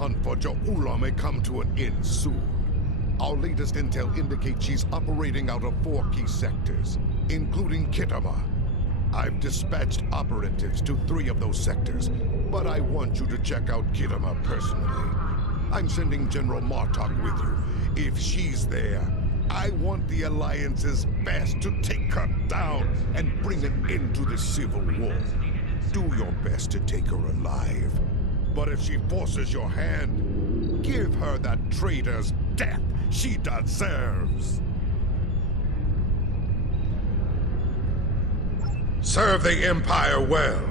hunt for Jo'ula may come to an end soon. Our latest intel indicates she's operating out of 4 key sectors, including Khitomer. I've dispatched operatives to 3 of those sectors, but I want you to check out Khitomer personally. I'm sending General Martok with you. If she's there, I want the Alliance's best to take her down and bring an end to the Civil War. Do your best to take her alive. But if she forces your hand, give her that traitor's death she deserves. Serve the Empire well.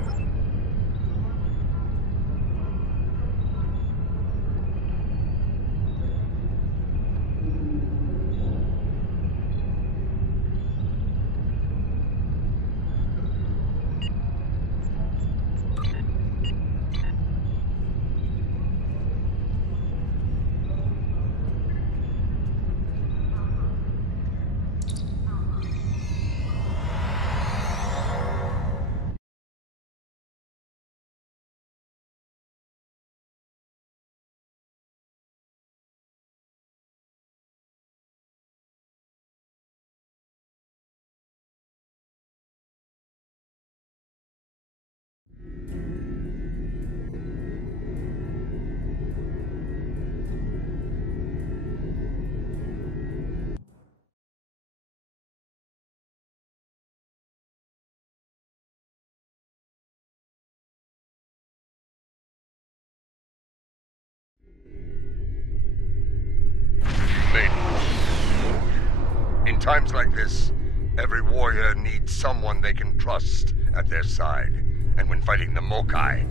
In times like this, every warrior needs someone they can trust at their side. And when fighting the Mokai,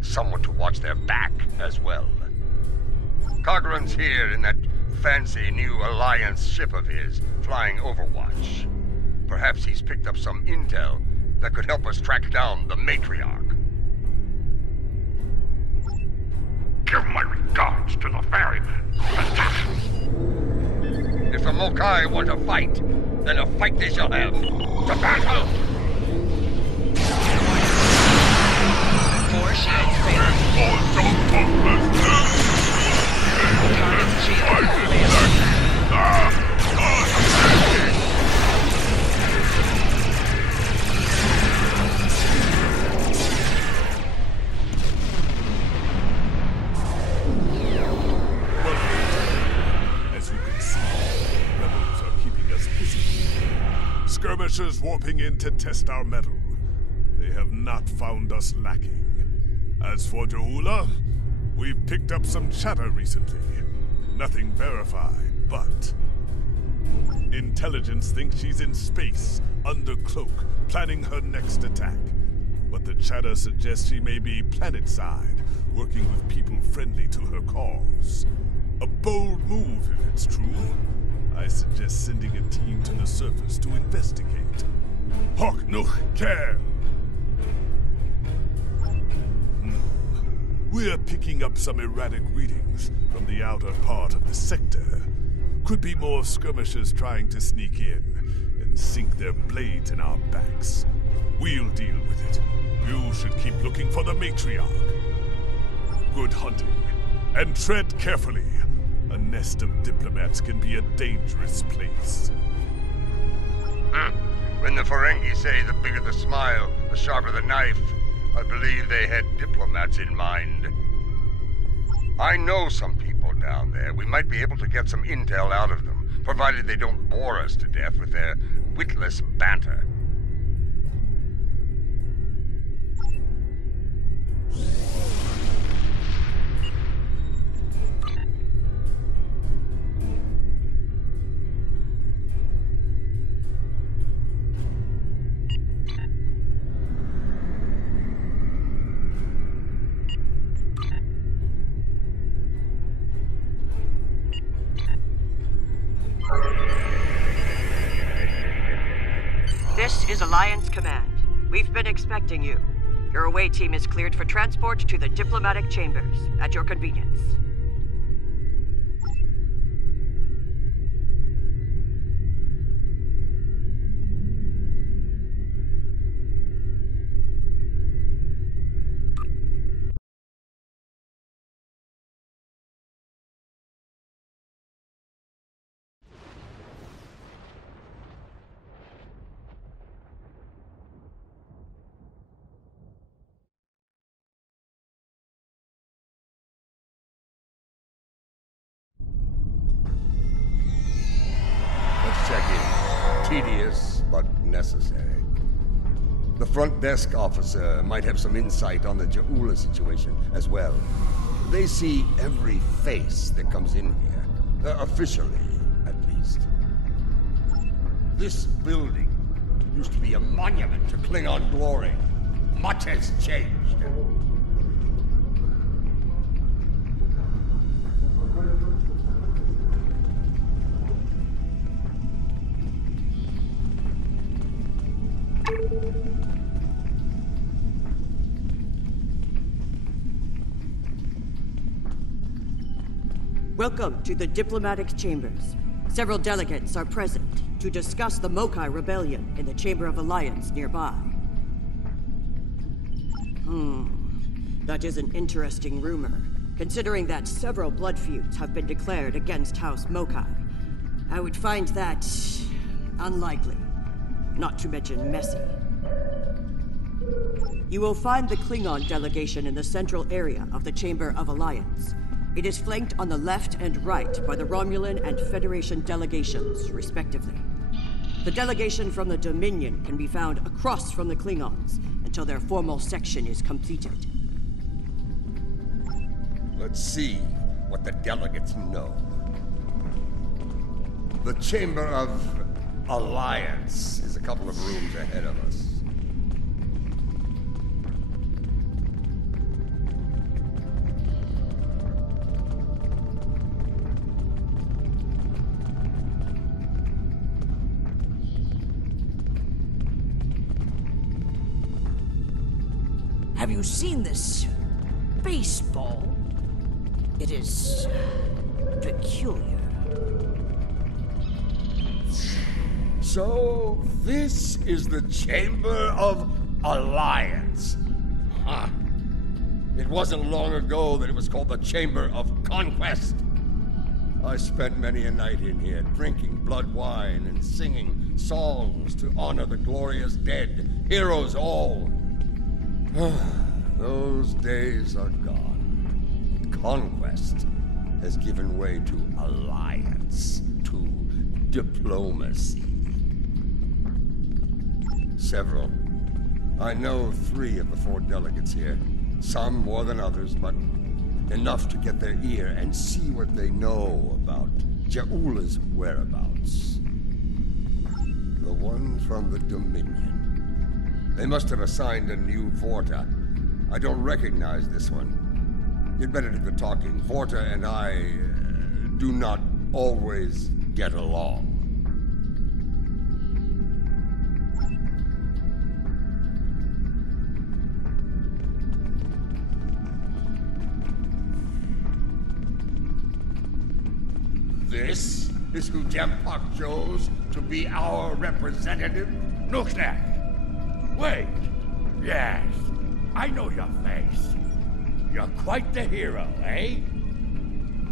someone to watch their back as well. Kagran's here in that fancy new Alliance ship of his, flying Overwatch. Perhaps he's picked up some intel that could help us track down the Matriarch. Give my regards to the ferryman. If the Mokai want to fight, then a fight they shall have. To battle! 4 shields failed. Target's shield failed. Skirmishers warping in to test our mettle. They have not found us lacking. As for Jo'ula, we've picked up some chatter recently. Nothing verified, but intelligence thinks she's in space, under cloak, planning her next attack. But the chatter suggests she may be planetside, working with people friendly to her cause. A bold move, if it's true. I suggest sending a team to the surface to investigate. Hawk Nuch Kel! We're picking up some erratic readings from the outer part of the sector. Could be more skirmishers trying to sneak in and sink their blades in our backs. We'll deal with it. You should keep looking for the Matriarch. Good hunting, and tread carefully. A nest of diplomats can be a dangerous place. When the Ferengi say the bigger the smile, the sharper the knife, I believe they had diplomats in mind. I know some people down there. We might be able to get some intel out of them, provided they don't bore us to death with their witless banter. This is Alliance Command. We've been expecting you. Your away team is cleared for transport to the diplomatic chambers, at your convenience. Tedious, but necessary. The front desk officer might have some insight on the Ja'ula situation as well. They see every face that comes in here. Officially, at least. This building used to be a monument to Klingon glory. Much has changed. Welcome to the diplomatic chambers. Several delegates are present to discuss the Mokai rebellion in the Chamber of Alliance nearby. That is an interesting rumor, considering that several blood feuds have been declared against House Mokai. I would find that unlikely, not to mention messy. You will find the Klingon delegation in the central area of the Chamber of Alliance. It is flanked on the left and right by the Romulan and Federation delegations, respectively. The delegation from the Dominion can be found across from the Klingons until their formal section is completed. Let's see what the delegates know. The Chamber of Alliance is a couple of rooms ahead of us. Have you seen this baseball? It is peculiar. So, this is the Chamber of Alliance. Huh. It wasn't long ago that it was called the Chamber of Conquest. I spent many a night in here, drinking blood wine and singing songs to honor the glorious dead, heroes all. Those days are gone. Conquest has given way to alliance, to diplomacy. Several. I know 3 of the 4 delegates here. Some more than others, but enough to get their ear and see what they know about Ja'ula's whereabouts. The one from the Dominion. They must have assigned a new Vorta. I don't recognize this one. You'd better do the talking. Vorta and I do not always get along. This is who Jampak chose to be our representative? Nuxnak! Wait! Yes, I know your face. You're quite the hero, eh?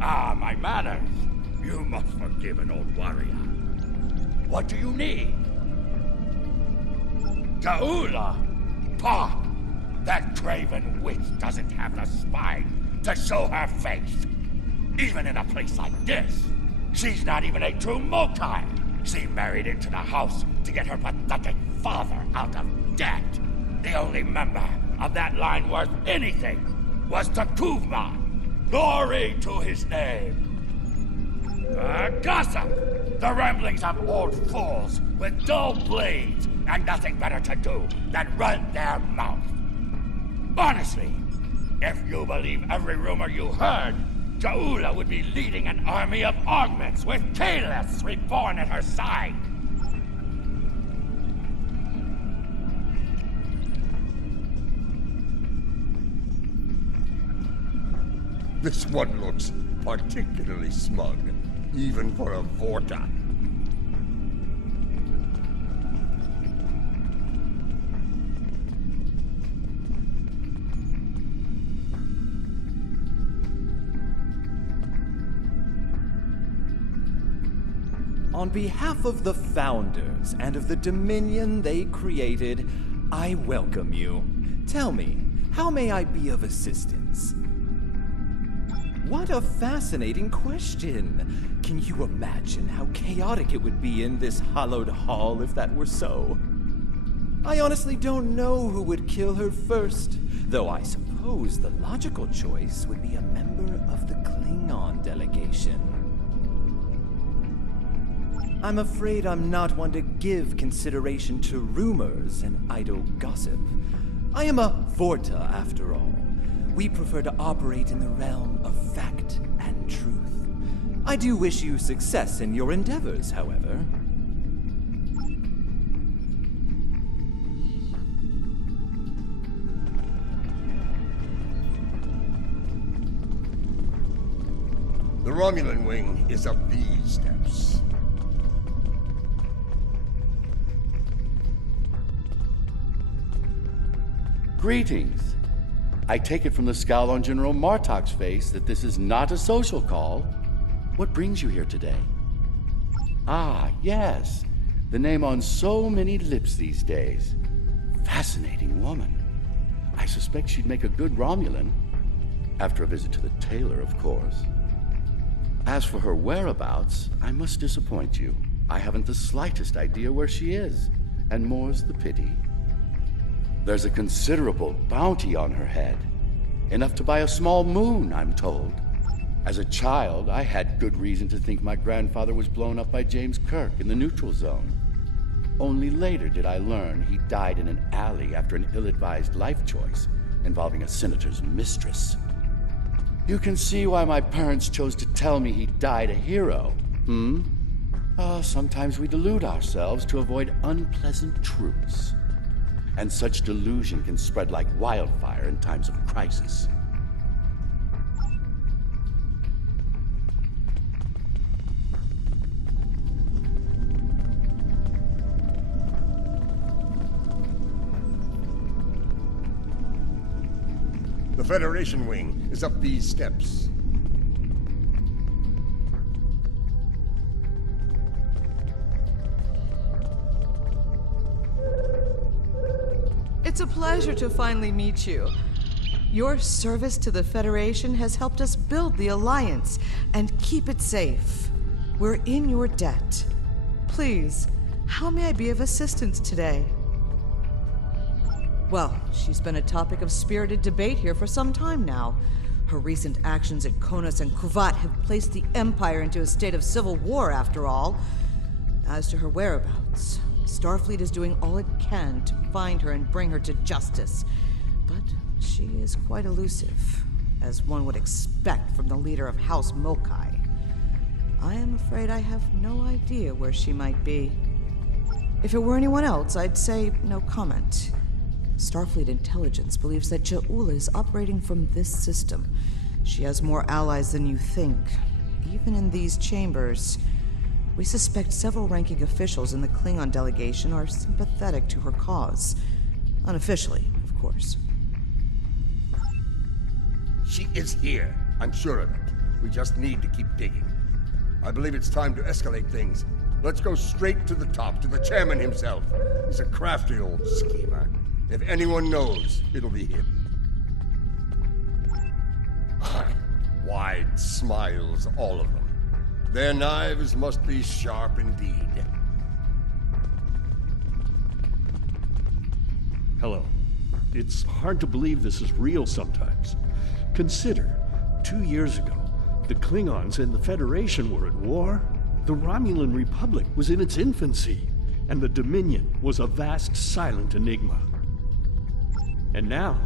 Ah, my manners. You must forgive an old warrior. What do you need? Ja'ula! Pah! That craven witch doesn't have the spine to show her face. Even in a place like this, she's not even a true Mokai. She married into the house to get her pathetic father out of debt. The only member of that line worth anything was Takuvma. Glory to his name. Gossip! The ramblings of old fools with dull blades and nothing better to do than run their mouth. Honestly, if you believe every rumor you heard, Ja'ula would be leading an army of augments with Kalis reborn at her side. This one looks particularly smug, even for a Vorta. On behalf of the Founders and of the Dominion they created, I welcome you. Tell me, how may I be of assistance? What a fascinating question. Can you imagine how chaotic it would be in this hallowed hall if that were so? I honestly don't know who would kill her first, though I suppose the logical choice would be a member of the Klingon delegation. I'm afraid I'm not one to give consideration to rumors and idle gossip. I am a Vorta, after all. We prefer to operate in the realm of fact and truth. I do wish you success in your endeavors, however. The Romulan wing is up these steps. Greetings. I take it from the scowl on General Martok's face that this is not a social call. What brings you here today? Ah, yes. The name on so many lips these days. Fascinating woman. I suspect she'd make a good Romulan. After a visit to the tailor, of course. As for her whereabouts, I must disappoint you. I haven't the slightest idea where she is, and more's the pity. There's a considerable bounty on her head. Enough to buy a small moon, I'm told. As a child, I had good reason to think my grandfather was blown up by James Kirk in the neutral zone. Only later did I learn he died in an alley after an ill-advised life choice involving a senator's mistress. You can see why my parents chose to tell me he died a hero, sometimes we delude ourselves to avoid unpleasant truths. And such delusion can spread like wildfire in times of crisis. The Federation wing is up these steps. It's a pleasure to finally meet you. Your service to the Federation has helped us build the Alliance and keep it safe. We're in your debt. Please, how may I be of assistance today? Well, she's been a topic of spirited debate here for some time now. Her recent actions at Konos and Kuvat have placed the Empire into a state of civil war, after all. As to her whereabouts, Starfleet is doing all it can to find her and bring her to justice. But she is quite elusive, as one would expect from the leader of House Mokai. I am afraid I have no idea where she might be. If it were anyone else, I'd say no comment. Starfleet intelligence believes that Ja'ula is operating from this system. She has more allies than you think, even in these chambers. We suspect several ranking officials in the Klingon delegation are sympathetic to her cause. Unofficially, of course. She is here. I'm sure of it. We just need to keep digging. I believe it's time to escalate things. Let's go straight to the top, to the chairman himself. He's a crafty old schemer. If anyone knows, it'll be him. Wide smiles, all of them. Their knives must be sharp indeed. Hello. It's hard to believe this is real sometimes. Consider, 2 years ago, the Klingons and the Federation were at war. The Romulan Republic was in its infancy, and the Dominion was a vast silent enigma. And now,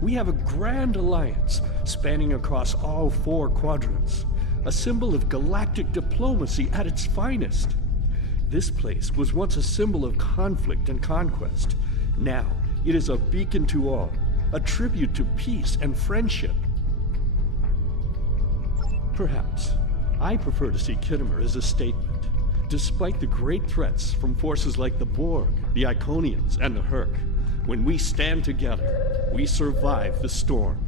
we have a grand alliance spanning across all 4 quadrants, a symbol of galactic diplomacy at its finest. This place was once a symbol of conflict and conquest. Now, it is a beacon to all, a tribute to peace and friendship. Perhaps, I prefer to see Khitomer as a statement. Despite the great threats from forces like the Borg, the Iconians, and the Herc, when we stand together, we survive the storm.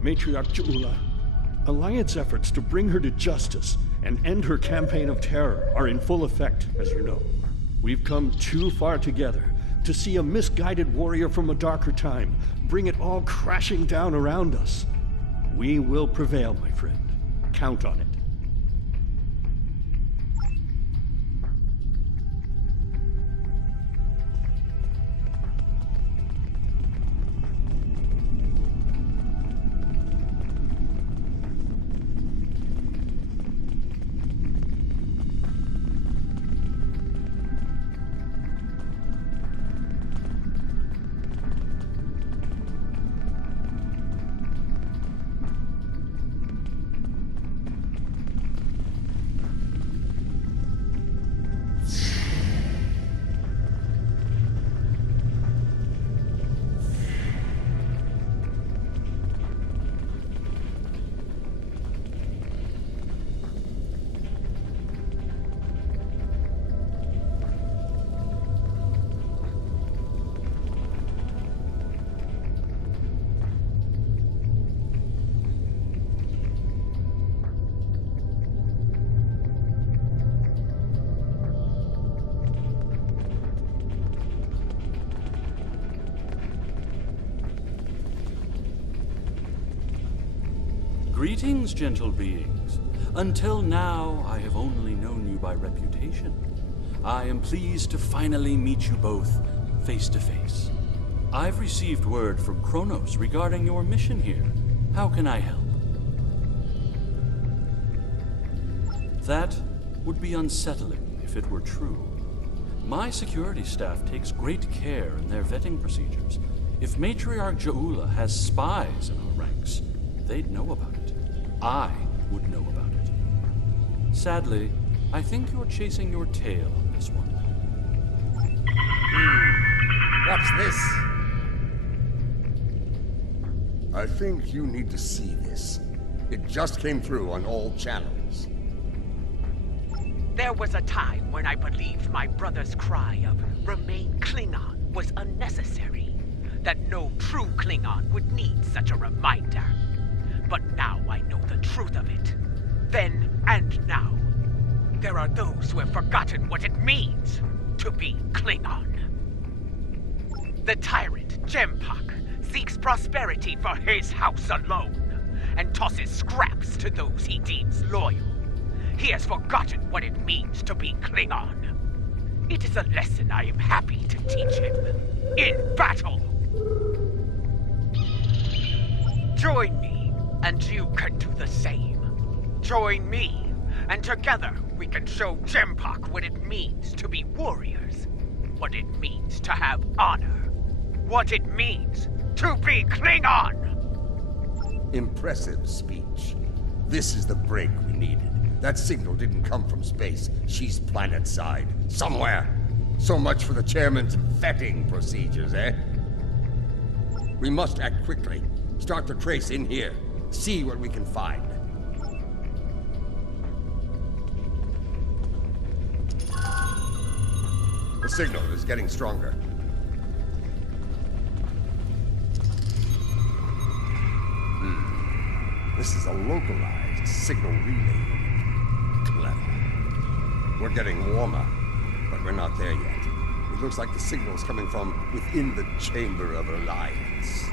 Matriarch Ja'ula, Alliance efforts to bring her to justice and end her campaign of terror are in full effect, as you know. We've come too far together to see a misguided warrior from a darker time bring it all crashing down around us. We will prevail, my friend. Count on it. Greetings, gentle beings. Until now, I have only known you by reputation. I am pleased to finally meet you both face to face. I've received word from Kronos regarding your mission here. How can I help? That would be unsettling if it were true. My security staff takes great care in their vetting procedures. If Matriarch Jaula has spies in our ranks, they'd know about it. I would know about it. Sadly, I think you're chasing your tail on this one. What's this? I think you need to see this. It just came through on all channels. There was a time when I believed my brother's cry of "Remain Klingon" was unnecessary. That no true Klingon would need such a reminder. But now I know the truth of it. Then and now. There are those who have forgotten what it means to be Klingon. The tyrant, Jempak, seeks prosperity for his house alone, and tosses scraps to those he deems loyal. He has forgotten what it means to be Klingon. It is a lesson I am happy to teach him. In battle! Join me, and you can do the same. Join me, and together we can show Jempak what it means to be warriors. What it means to have honor. What it means to be Klingon! Impressive speech. This is the break we needed. That signal didn't come from space. She's planet-side. Somewhere. So much for the chairman's vetting procedures, eh? We must act quickly. Start the trace in here. See what we can find. The signal is getting stronger. This is a localized signal relay. Clever. We're getting warmer, but we're not there yet. It looks like the signal is coming from within the Chamber of Alliance.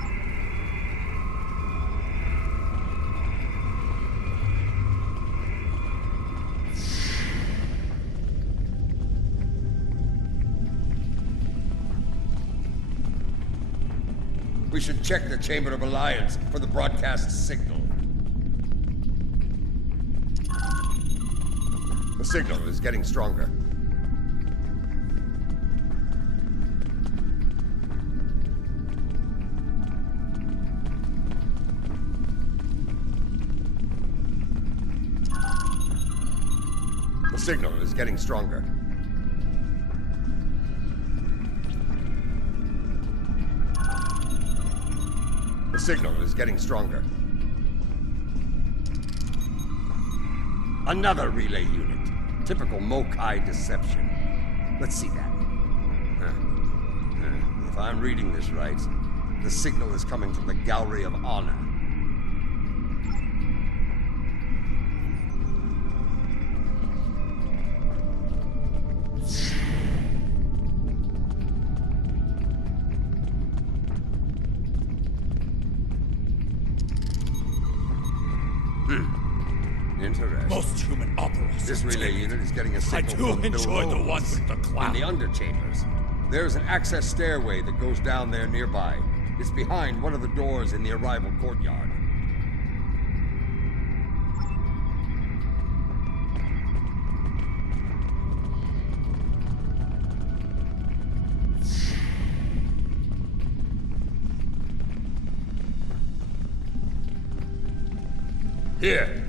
We should check the Chamber of Alliance for the broadcast signal. The signal is getting stronger. The signal is getting stronger. The signal is getting stronger. Another relay unit. Typical Mokai deception. Let's see that. If I'm reading this right, the signal is coming from the Gallery of Honor. This relay unit is getting a I signal do from enjoy the below one with the cloud. in the underchambers. There's an access stairway that goes down there nearby. It's behind one of the doors in the arrival courtyard. Here,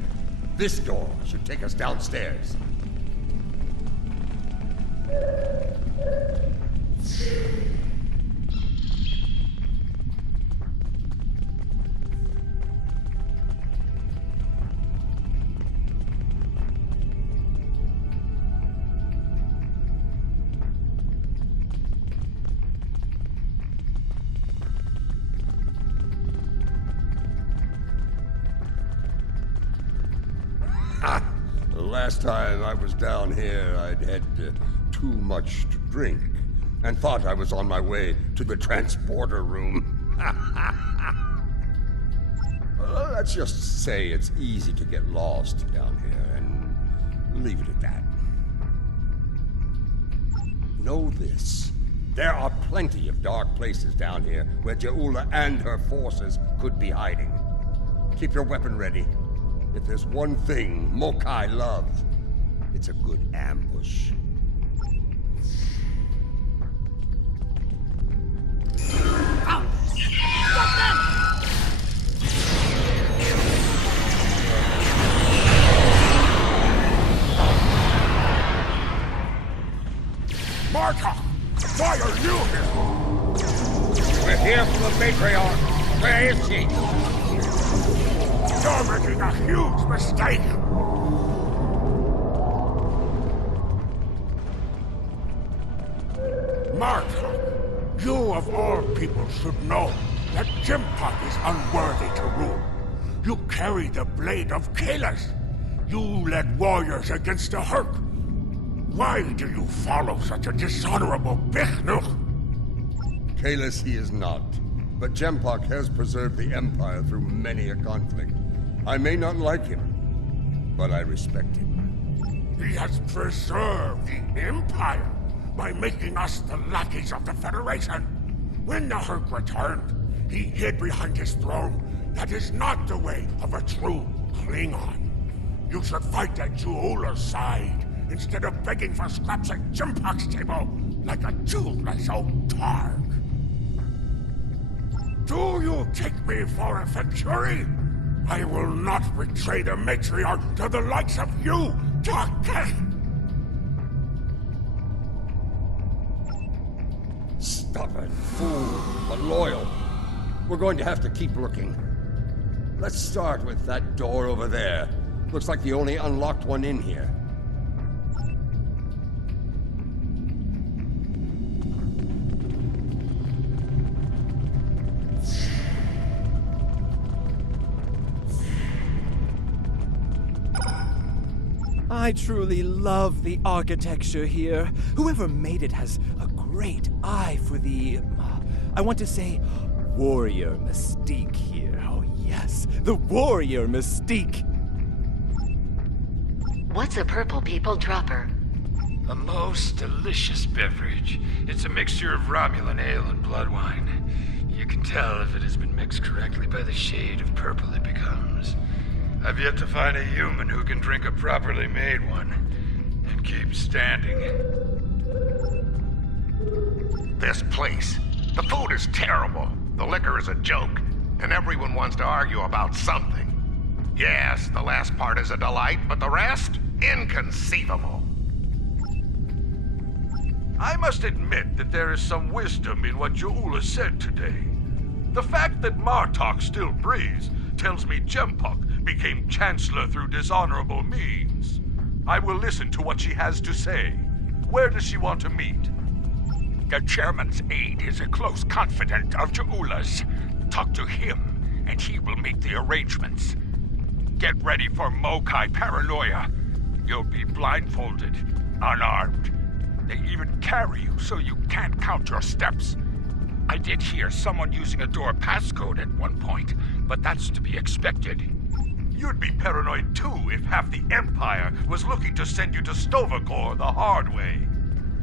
this door should take us downstairs. The last time I was down here, I'd had too much to drink and thought I was on my way to the transporter room. Let's just say it's easy to get lost down here and leave it at that. Know this. There are plenty of dark places down here where Ja'ula and her forces could be hiding. Keep your weapon ready. If there's one thing Mokai love, it's a good ambush. Martok! Why are you here? We're here for the matriarch. Where is she? You're making a huge mistake! Martok, you of all people should know that Jimpak is unworthy to rule. You carry the blade of Kalis. You led warriors against the Herc. Why do you follow such a dishonorable Bichnuch? Kalis he is not, but Jempak has preserved the Empire through many a conflict. I may not like him, but I respect him. He has preserved the Empire by making us the lackeys of the Federation. When the Herc returned, he hid behind his throne. That is not the way of a true Klingon. You should fight at Ja'ula's side, instead of begging for scraps at Jimpak's table like a toothless old targ. Do you take me for a Factory? I will not betray the matriarch to the likes of you, Take! Stubborn fool, but loyal. We're going to have to keep looking. Let's start with that door over there. Looks like the only unlocked one in here. I truly love the architecture here. Whoever made it has a great eye for the, I want to say, warrior mystique here. Oh yes, the warrior mystique. What's a purple people dropper? A most delicious beverage. It's a mixture of Romulan ale and blood wine. You can tell if it has been mixed correctly by the shade of purple it becomes. I've yet to find a human who can drink a properly made one and keep standing. This place. The food is terrible. The liquor is a joke. And everyone wants to argue about something. Yes, the last part is a delight, but the rest? Inconceivable. I must admit that there is some wisdom in what Ja'ula said today. The fact that Martok still breathes tells me Jempak became Chancellor through dishonorable means. I will listen to what she has to say. Where does she want to meet? The Chairman's aide is a close confidant of Ja'ula's. Talk to him, and he will make the arrangements. Get ready for Mokai paranoia. You'll be blindfolded, unarmed. They even carry you so you can't count your steps. I did hear someone using a door passcode at one point, but that's to be expected. You'd be paranoid too if half the Empire was looking to send you to Stovacor the hard way.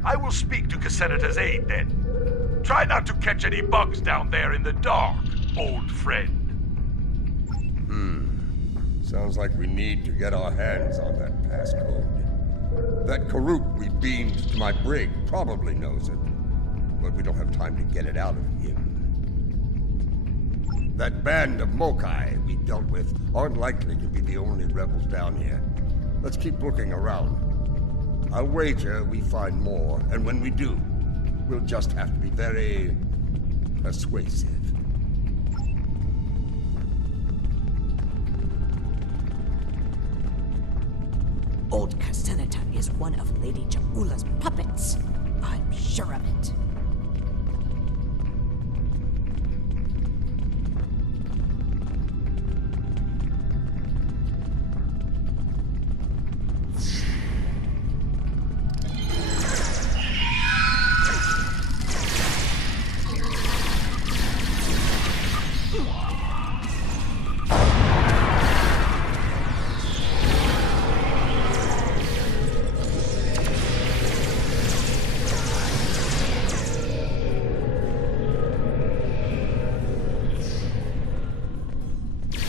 I will speak to Casenata's aide then. Try not to catch any bugs down there in the dark, old friend. Sounds like we need to get our hands on that passcode. That Karuk we beamed to my brig probably knows it, but we don't have time to get it out of him. That band of Mokai we dealt with aren't likely to be the only rebels down here. Let's keep looking around. I'll wager we find more, and when we do, we'll just have to be very persuasive. Old Casenata is one of Lady Jaula's puppets. I'm sure of it.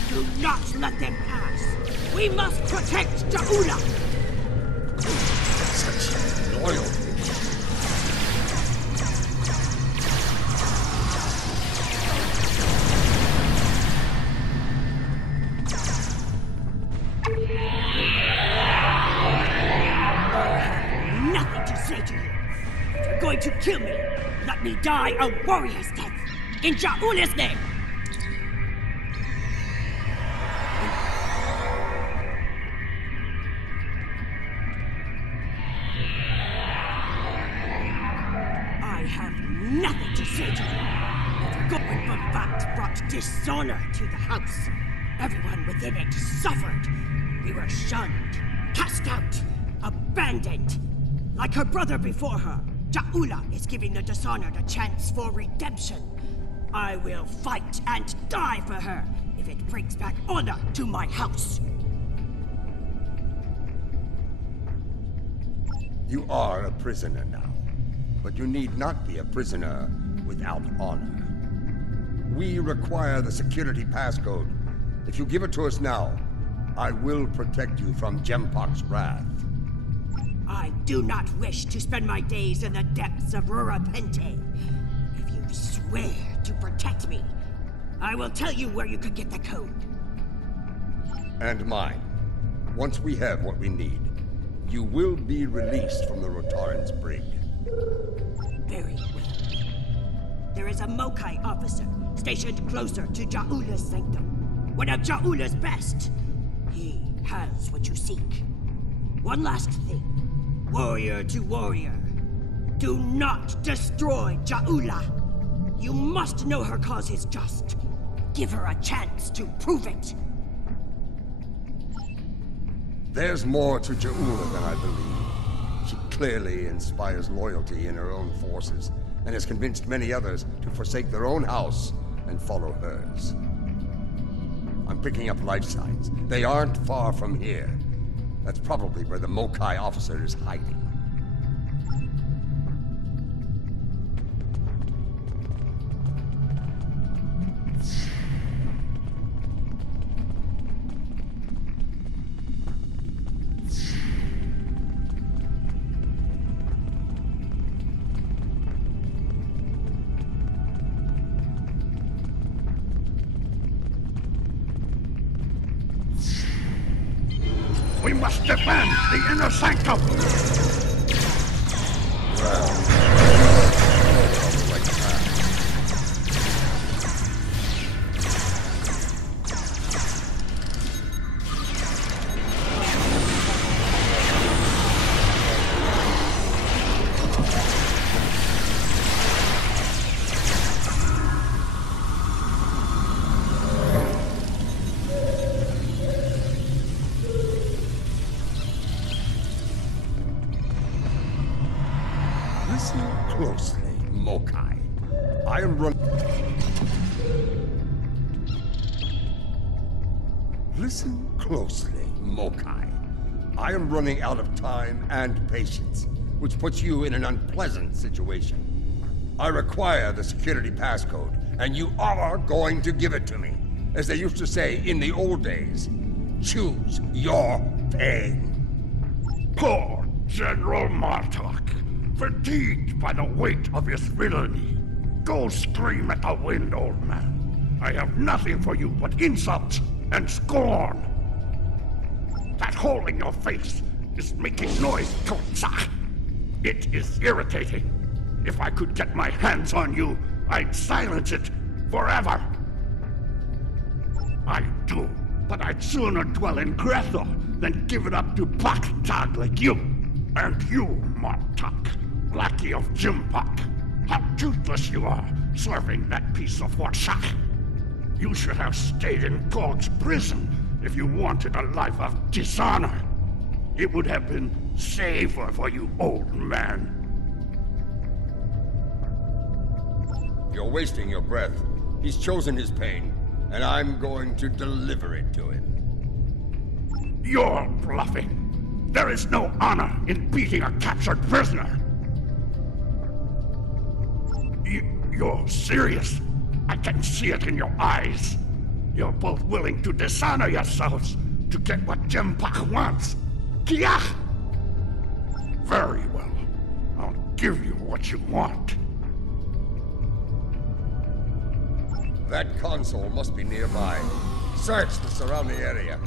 Do not let them pass. We must protect Jaula. Such loyalty. Nothing to say to you. If you're going to kill me, let me die a warrior's death. In Jaula's name. I have nothing to say to you. When Bavat brought dishonor to the house, everyone within it suffered. We were shunned, cast out, abandoned. Like her brother before her, Jaula is giving the dishonored a chance for redemption. I will fight and die for her if it brings back honor to my house. You are a prisoner now, but you need not be a prisoner without honor. We require the security passcode. If you give it to us now, I will protect you from Jempok's wrath. I do not wish to spend my days in the depths of Rurapente. If you swear to protect me, I will tell you where you could get the code. And mine. Once we have what we need, you will be released from the Rotaran's brig. Very well. There is a Mokai officer stationed closer to Jaula's sanctum. One of Jaula's best. He has what you seek. One last thing. Warrior to warrior. Do not destroy Jaula. You must know her cause is just. Give her a chance to prove it. There's more to Jaula than I believe. She clearly inspires loyalty in her own forces, and has convinced many others to forsake their own house and follow hers. I'm picking up life signs. They aren't far from here. That's probably where the Mokai officer is hiding. We must defend the inner sanctum! Listen closely, Mokai. I am Listen closely, Mokai. I am running out of time and patience, which puts you in an unpleasant situation. I require the security passcode, and you are going to give it to me. As they used to say in the old days, choose your pain. Poor General Martok, fatigued by the weight of his villainy. Go scream at the wind, old man. I have nothing for you but insults and scorn. That hole in your face is making noise, Totsa. It is irritating. If I could get my hands on you, I'd silence it forever. I do, but I'd sooner dwell in Grethel than give it up to Baktag like you. And you, Martok, lackey of Jimpok. How toothless you are, serving that piece of Warshak. You should have stayed in Gog's prison if you wanted a life of dishonor. It would have been safer for you, old man. You're wasting your breath. He's chosen his pain, and I'm going to deliver it to him. You're bluffing. There is no honor in beating a captured prisoner. You're serious. I can see it in your eyes. You're both willing to dishonor yourselves to get what Jimpok wants. Kiach! Very well. I'll give you what you want. That console must be nearby. Search the surrounding area.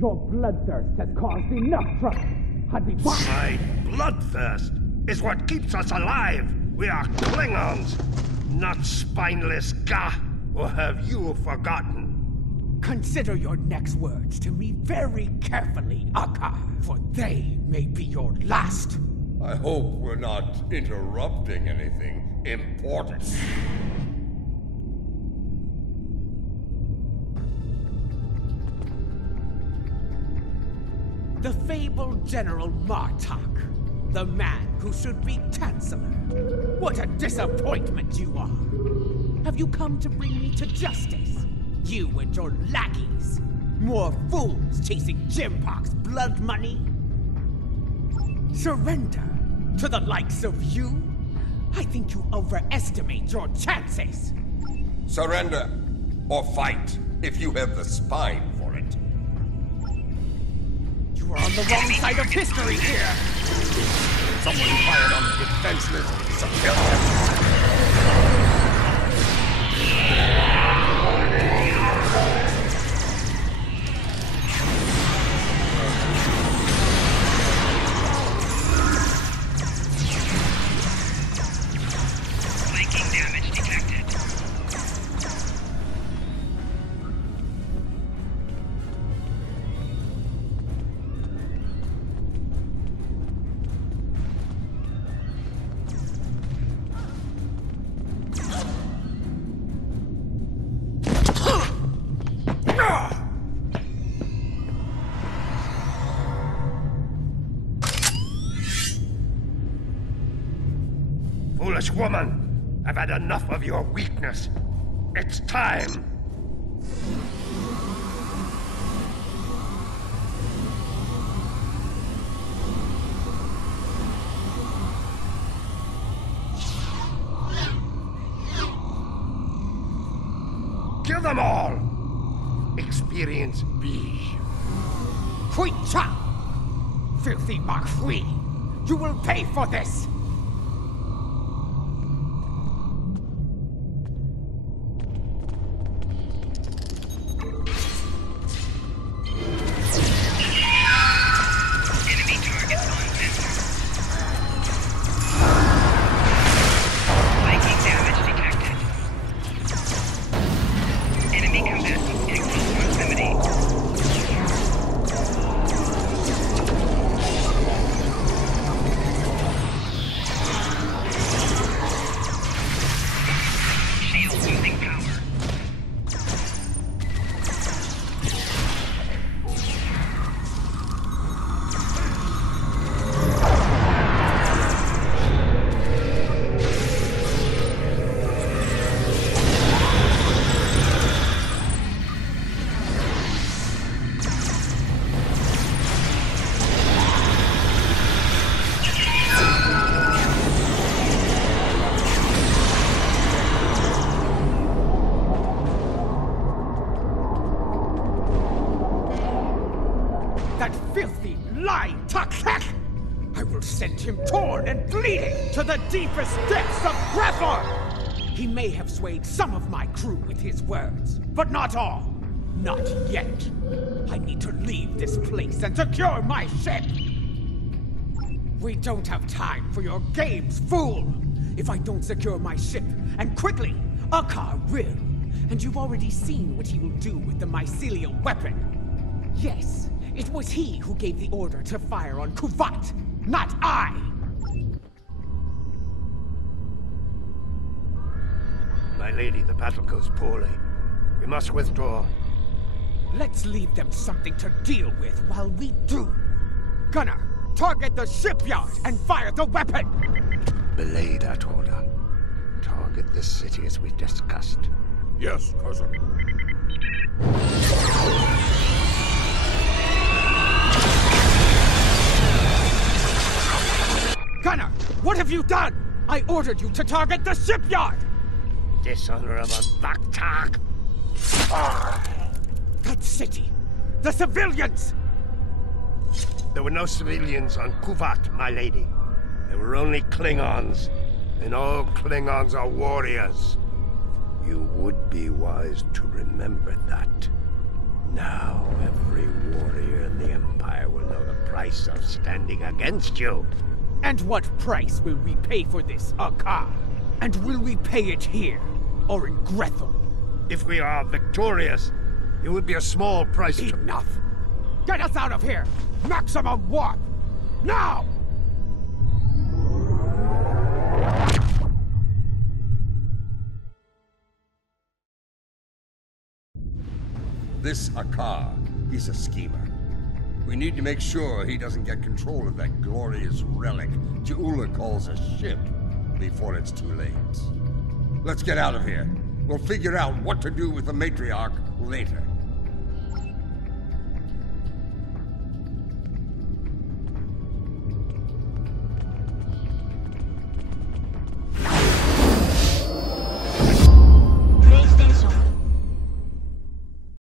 Your bloodthirst has caused enough trouble. My bloodthirst is what keeps us alive. We are Klingons, not spineless Ga. Or have you forgotten? Consider your next words to me very carefully, Akka, for they may be your last. I hope we're not interrupting anything important. The fabled General Martok, the man who should be Chancellor. What a disappointment you are! Have you come to bring me to justice? You and your lackeys? More fools chasing Jimpok's blood money? Surrender to the likes of you? I think you overestimate your chances. Surrender, or fight, if you have the spine for it. You are on the wrong side of history here! Someone fired on defenseless civilians! Foolish woman, I've had enough of your weakness. It's time. Kill them all! Experience B. Hui Cha! Filthy Marquis! You will pay for this! filthy, lying Takek! I will send him torn and bleeding to the deepest depths of Grethor! He may have swayed some of my crew with his words, but not all. Not yet. I need to leave this place and secure my ship! We don't have time for your games, fool! If I don't secure my ship, and quickly, Akar will. And you've already seen what he will do with the mycelial weapon. Yes, it was he who gave the order to fire on Kuvat, not I! My lady, the battle goes poorly. We must withdraw. Let's leave them something to deal with while we do. Gunner, target the shipyard and fire the weapon! Belay that order. Target the city as we discussed. Yes, cousin. Gunner, what have you done? I ordered you to target the shipyard! Dishonorable Baktak! That city! The civilians! There were no civilians on Kuvat, my lady. There were only Klingons. And all Klingons are warriors. You would be wise to remember that. Now every warrior in the Empire will know the price of standing against you. And what price will we pay for this, Akar? And will we pay it here, or in Grethel? If we are victorious, it would be a small price to... Enough! Get us out of here! Maximum warp! Now! This Akar, he's a schemer. We need to make sure he doesn't get control of that glorious relic Ja'ula calls a ship before it's too late. Let's get out of here. We'll figure out what to do with the matriarch later.